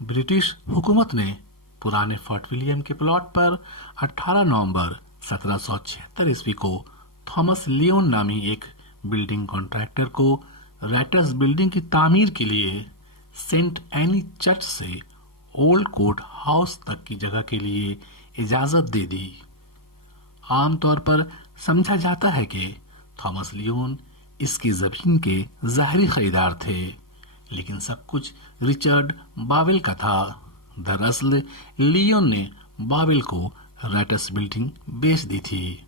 British हुकूमत ने पुराने फोर्ट विलियम के प्लॉट पर 18 नवंबर 1776 ईस्वी को थॉमस लियोन नामी एक बिल्डिंग कॉन्ट्रैक्टर को रैटर्स बिल्डिंग की तामीर के लिए सेंट एनी चर्च से ओल्ड कोर्ट हाउस तक की जगह के लिए इजाजत दे दी। आमतौर पर समझा जाता है कि थॉमस लियोन इसकी जमीन के ज़ाहिरी खरीदार थे, लेकिन सब कुछ रिचर्ड बावेल का था। दरअसल लियोन ने बावेल को रैटर्स बिल्डिंग बेच दी थी।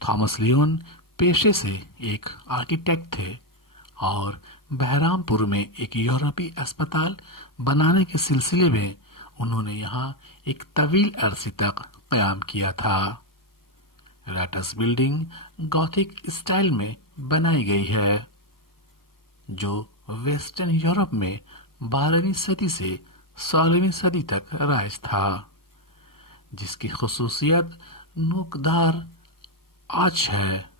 थॉमस लियोन पेशे से एक आर्किटेक्ट थे और बहरामपुर में एक यूरोपीय अस्पताल बनाने के सिलसिले में उन्होंने यहाँ एक तवील अरसे तक क़याम किया था। रैटर्स बिल्डिंग गॉथिक स्टाइल में बनाई गई है, जो वेस्टर्न यूरोप में 12वीं सदी से 16वीं सदी तक राज था, जिसकी खुसूसियत नोकदार आर्च है।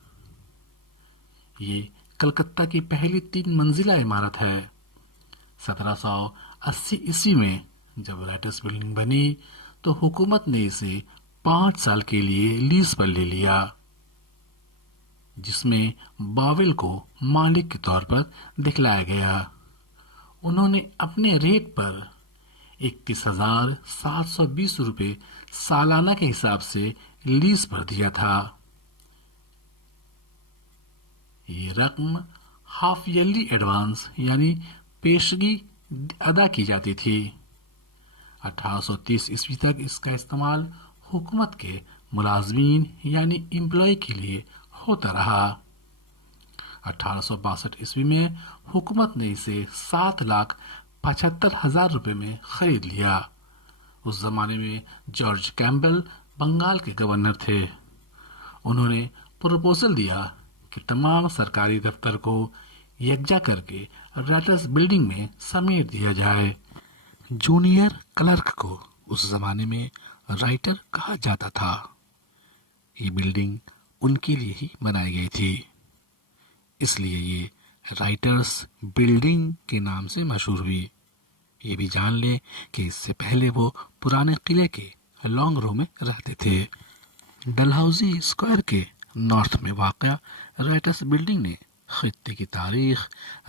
ये कलकत्ता की पहली 3 मंजिला इमारत है। 1780 ईस्वी में जब रैटर्स बिल्डिंग बनी तो हुकूमत ने इसे 5 साल के लिए लीज पर ले लिया, जिसमें बावेल को मालिक के तौर पर दिखलाया गया। उन्होंने अपने रेट पर 31,720 रुपये सालाना के हिसाब से लीज पर दिया था। ये रकम हाफ ईयरली एडवांस यानी पेशगी अदा की जाती थी। 1830 ईस्वी तक इसका इस्तेमाल हुकूमत के मुलाजमीन यानी एम्प्लॉय के लिए होता रहा। 1862 ईस्वी में हुकूमत ने इसे 7,75,000 रुपये में खरीद लिया। उस जमाने में जॉर्ज कैम्पबेल बंगाल के गवर्नर थे। उन्होंने प्रपोजल दिया कि तमाम सरकारी दफ्तर को यकजा करके रैटर्स बिल्डिंग में समेट दिया जाए। जूनियर क्लर्क को उस जमाने में राइटर कहा जाता था। ये बिल्डिंग उनके लिए ही बनाई गई थी, इसलिए ये राइटर्स बिल्डिंग के नाम से मशहूर हुई। ये भी जान लें कि इससे पहले वो पुराने किले के लॉन्ग रो में रहते थे। डलहौजी स्क्वायर के नॉर्थ में वाक़या राइटर्स बिल्डिंग ने खित्ते की तारीख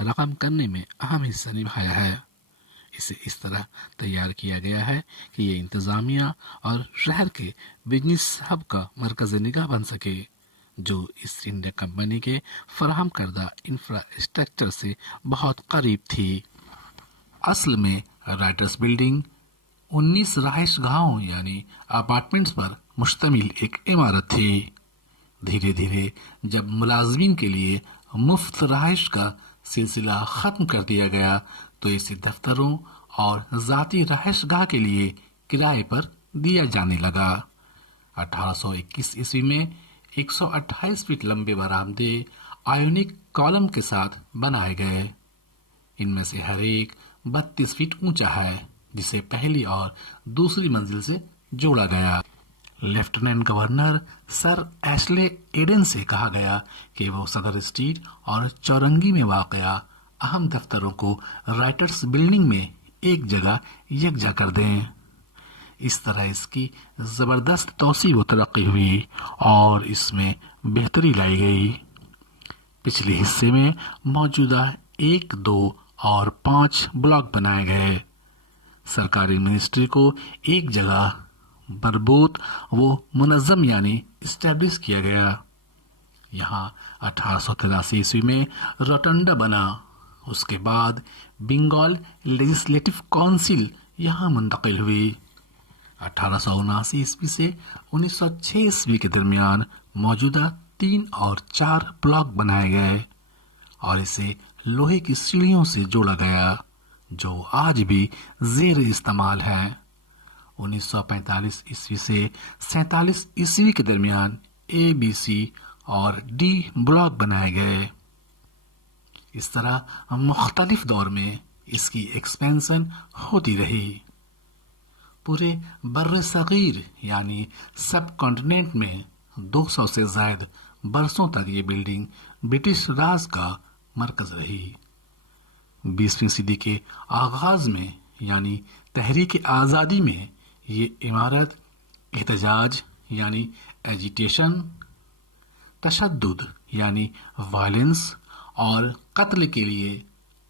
रकम करने में अहम हिस्सा निभाया है। इसे इस तरह तैयार किया गया है कि ये इंतज़ामिया और शहर के बिजनेस हब का मरकज़ निगाह बन सके, जो ईस्ट इंडिया कंपनी के फराहम करदा इंफ्रास्ट्रक्चर से बहुत करीब थी। असल में राइटर्स बिल्डिंग 19 रहायशगाहों यानी अपार्टमेंट्स पर मुश्तमिल एक इमारत थी। धीरे धीरे जब मुलाजमीन के लिए मुफ्त रहायश का सिलसिला ख़त्म कर दिया गया तो इसे दफ्तरों और ज़ाती रहायशगाह के लिए किराए पर दिया जाने लगा। 1821 ईस्वी में 128 फीट लंबे बरामदे आयोनिक कॉलम के साथ बनाए गए। इनमें से हर एक 32 फीट ऊंचा है, जिसे पहली और दूसरी मंजिल से जोड़ा गया। Lieutenant governor sir Ashley Eden से कहा गया कि वो सदर स्ट्रीट और चौरंगी में वाक़या अहम दफ्तरों को राइटर्स बिल्डिंग में एक जगह यकजा कर दें। इस तरह इसकी ज़बरदस्त तोसी व तरक्की हुई और इसमें बेहतरी लाई गई। पिछले हिस्से में मौजूदा 1, 2 और 5 ब्लॉक बनाए गए। सरकारी मिनिस्ट्री को एक जगह बरबूत वो मुनज़्ज़म यानी इस्टेब्लिश किया गया। यहाँ 1883 ईस्वी में रोटंडा बना। उसके बाद बंगाल लेजिस्लेटिव काउंसिल यहाँ मुंतकिल हुई। 1879 ईस्वी से 1906 ईस्वी के दरमियान मौजूदा 3 और 4 ब्लॉक बनाए गए और इसे लोहे की सीढ़ियों से जोड़ा गया, जो आज भी ज़ेर इस्तेमाल है। 1945 ईस्वी से 47 ईस्वी के दरमियान A, B, C और D ब्लॉक बनाए गए। इस तरह मुख्तलिफ दौर में इसकी एक्सपेंशन होती रही। पूरे बर्रे सगीर यानी सब कॉन्टिनेंट में 200 से ज़ायद बरसों तक ये बिल्डिंग ब्रिटिश राज का मरकज़ रही। 20वीं सदी के आगाज़ में یعنی تحریک آزادی میں یہ عمارت احتجاج یعنی ایجیٹیشن، تشدد یعنی وائلنس اور قتل کے لیے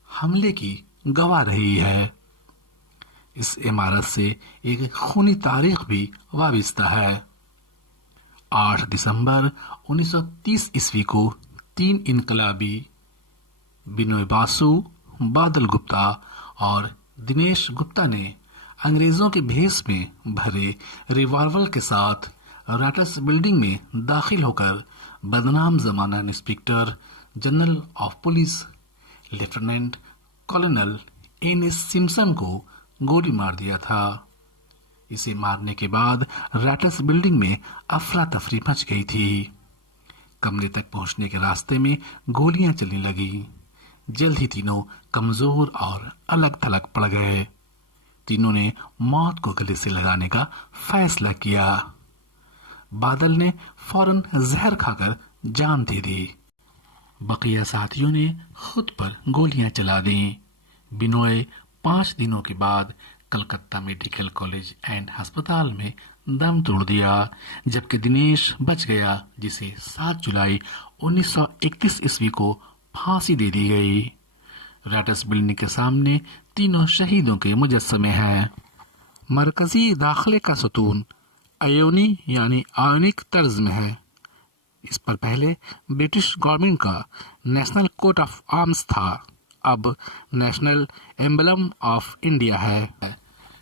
حملے کی گواہ رہی ہے۔ اس عمارت سے ایک خونی تاریخ بھی وابستہ ہے۔ 8 دسمبر 1930 عیسوی کو 3 انقلابی بنوئے باسو، بادل گپتا اور دنیش گپتا نے انگریزوں کے بھیس میں بھرے ریوالور کے ساتھ رائٹرس بلڈنگ میں داخل ہو کر بدنام زمانہ inspector general of police lieutenant colonel N S Simpson کو گولی مار دیا تھا۔ اسے مارنے کے بعد رائٹرس بلڈنگ میں افراتفری مچ گئی تھی۔ کمرے تک پہنچنے کے راستے میں گولیاں چلنے لگیں۔ جلد ہی تینوں کمزور اور الگ تھلگ پڑ گئے۔ تینوں نے موت کو گلے سے لگانے کا فیصلہ کیا۔ بادل نے فوراً زہر کھا کر جان دے دی۔ بقیہ ساتھیوں نے خود پر گولیاں چلا دیں۔ بنوئے 5 دنوں کے بعد کلکتہ میڈیکل کالج اینڈ ہسپتال میں دم توڑ دیا، جبکہ دنیش بچ گیا، جسے 7 جولائی 1931 عیسوی کو پھانسی دے دی گئی۔ رائٹرس بلڈنگ کے سامنے تینوں شہیدوں کے مجسمے ہیں۔ مرکزی داخلے کا ستون ایونی یعنی آئونک طرز میں ہے۔ اس پر پہلے برٹش گورنمنٹ کا نیشنل کوٹ آف آرمز تھا، اب نیشنل ایمبلم آف انڈیا ہے۔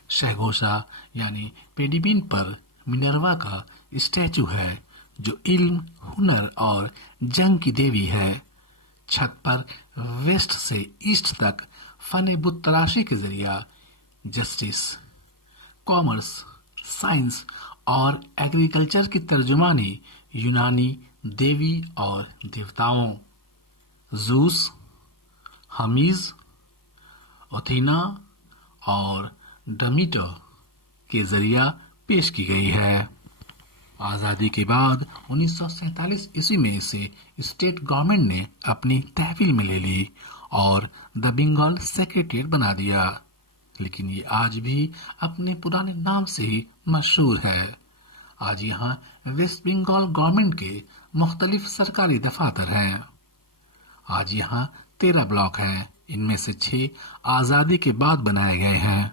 شہگوشہ یعنی پیڈی بین پر منروا کا اسٹیچو ہے، جو علم، ہنر اور جنگ کی دیوی ہے۔ چھت پر ویسٹ سے ایسٹ تک فن بت تراشی کے ذریعہ جسٹس، کامرس، سائنس اور ایگریکلچر کی ترجمانی یونانی دیوی اور دیوتاؤں زوس، ہمیز، اوتھینا اور ڈمیٹر کے ذریعہ پیش کی گئی ہے۔ آزادی کے بعد 1947 عیسوی میں اسے اسٹیٹ گورنمنٹ نے اپنی تحویل میں لے لی اور دا بنگال سیکریٹریٹ بنا دیا، لیکن یہ آج بھی اپنے پرانے نام سے ہی مشہور ہے۔ آج یہاں ویسٹ بنگال گورنمنٹ کے مختلف سرکاری دفاتر ہیں۔ آج یہاں 13 بلاک ہیں، ان میں سے 6 آزادی کے بعد بنائے گئے ہیں۔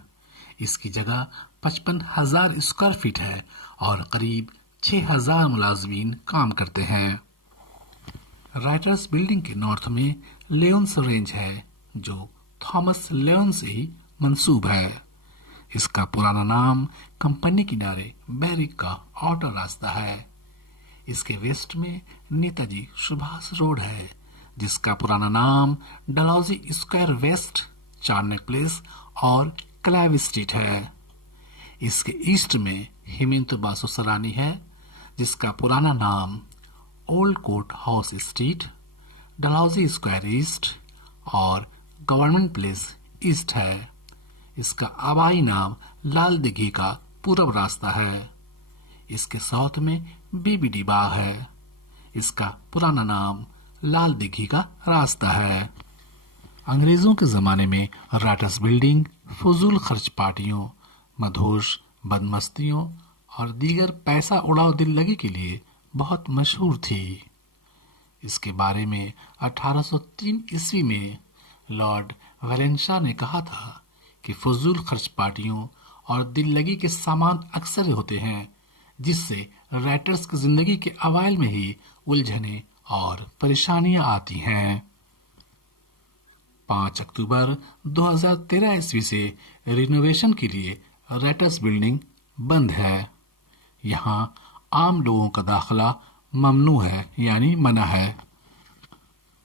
اس کی جگہ 55,000 اسکوائر فٹ ہے اور قریب 6,000 ملازمین کام کرتے ہیں۔ رائٹرس بلڈنگ کے نارتھ میں لیونس رینج ہے، جو تھامس لیون سے ہی منسوب ہے۔ اس کا پرانا نام کمپنی کنارے بیرک کا آؤٹر راستہ ہے۔ اس کے ویسٹ میں نیتا جی سبھاش روڈ ہے، جس کا پرانا نام ڈلہوزی اسکوائر ویسٹ، چارنک پلیس اور کلائیو اسٹریٹ ہے۔ اس کے ایسٹ میں ہیمنتو باسو سرانی ہے، جس کا پرانا نام old court house street, Dalhousie square east اور گورنمنٹ پلیس ایسٹ ہے۔ اس کا آبائی نام لال دگھی کا پورب راستہ ہے۔ اس کے ساؤتھ میں بی بی ڈی باغ ہے۔ اس کا پرانا نام لال دگھی کا راستہ ہے۔ انگریزوں کے زمانے میں رائٹرس بلڈنگ فضول خرچ پارٹیوں، مدہوش بدمستیوں اور دیگر پیسہ اڑاؤ دل لگی کے لیے بہت مشہور تھی۔ اس کے بارے میں 1803 عیسوی میں لارڈ ویلنشا نے کہا تھا کہ فضول خرچ پارٹیوں اور دل لگی کے سامان اکثر ہوتے ہیں، جس سے رائٹرز کی زندگی کے اوائل میں ہی الجھنیں اور پریشانیاں آتی ہیں۔ 5 اکتوبر 2013 عیسوی سے رینوویشن کے لیے رائٹرس بلڈنگ بند ہے۔ یہاں عام لوگوں کا داخلہ ممنوع ہے، یعنی منع ہے۔